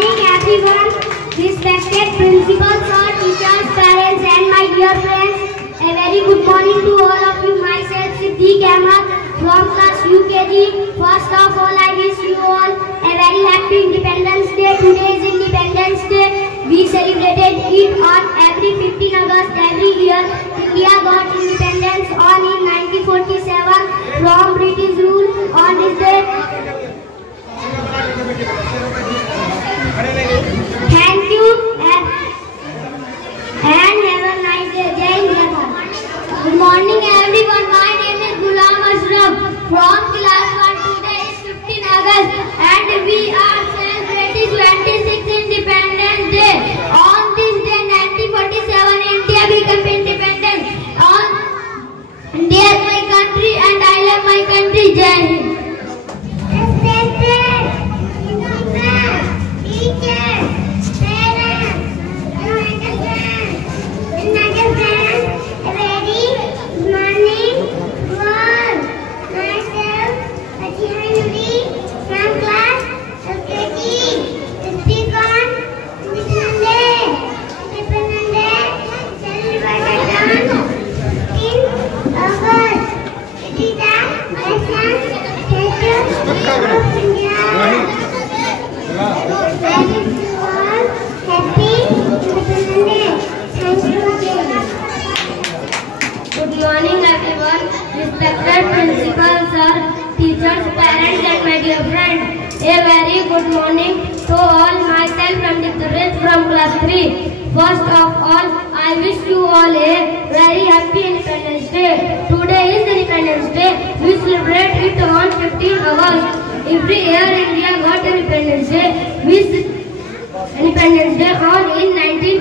morning everyone, respected principals, sir, teachers, parents and my dear friends. A very good morning to all of you. Myself Siddiq Ahmad from class UKG. First of all, I wish you all a very happy Independence Day. Today is Independence Day. We celebrated it on every 15 August every year. India got independence on in 1947 from British rule. On this day, thank you and have a nice day. Jai Hind. Good morning everyone. My name is Ghulam Ashraf from class 1. Today is 15 August and we are celebrating 26th Independence Day. On this day 1947 India became independent. India is my country and I love my country. Jai Hind. Good morning everyone, respected principals, sir, teachers, parents and my dear friends. A very good morning to all. Myself Ramdip from class 3. First of all, I wish you all a very happy Independence Day. Today is Independence Day. We celebrate it on 15 August. Every year India got Independence Day. Independence Day on in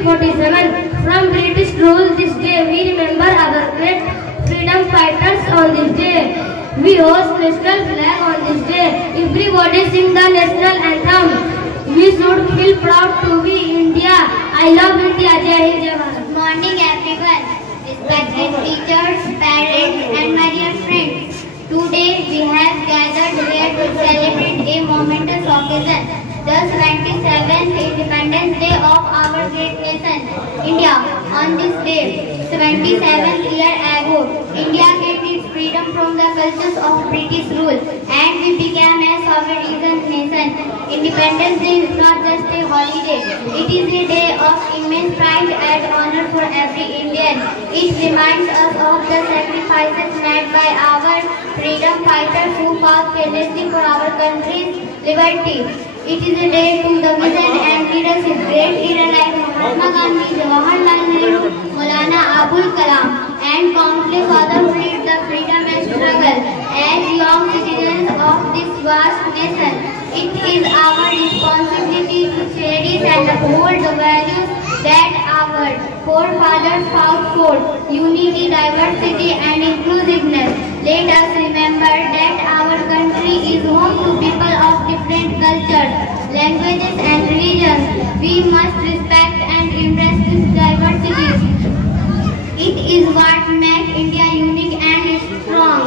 1947 from British rule. This day we remember our great freedom fighters on this day. We host national flag on this day. Everybody sing the national anthem. We should feel proud to be India. I love India. Jai Hind, Jai Bharat. Good morning everyone, respected teachers, parents and my dear friends. Today we have gathered here to celebrate a momentous occasion. The 27th Independence Day of our great nation, India. On this day, 77 years ago, India gained its freedom from the clutches of British rule and we became a sovereign nation. Independence Day is not just a holiday, it is a day of immense pride and honor for every Indian. It reminds us of the sacrifices made by our freedom fighters who fought fearlessly for our country's liberty. It is a day to the vision and leadership great leaders like Mahatma Gandhi, Jawaharlal Nehru, Maulana Abul Kalam and countless others lead the freedom struggle. As young citizens of this vast nation, it is our responsibility to cherish and uphold the values that our forefathers fought for: unity, diversity and inclusiveness. Let us remember that our country is home to people of different cultures, languages and religions. We must respect and embrace this diversity. It is what makes India unique and strong.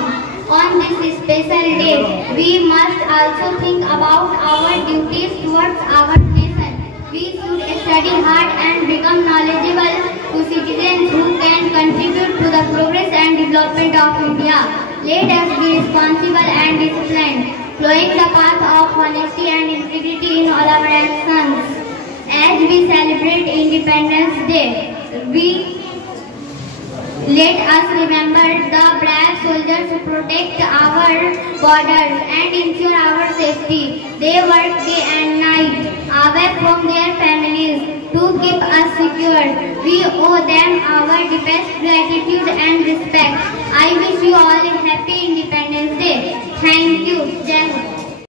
On this special day, we must also think about our duties towards our nation. We should study hard and become knowledgeable to citizens who can contribute to the progress and development of India. Let us be responsible and disciplined, following the path of honesty and integrity in all our actions. As we celebrate Independence Day, let us remember the brave soldiers who protect our borders and ensure our safety. They work day and night away from their families to keep us secure. We owe them our deepest gratitude and respect. I wish you all a happy Independence Day. Thank you. Jai Hind.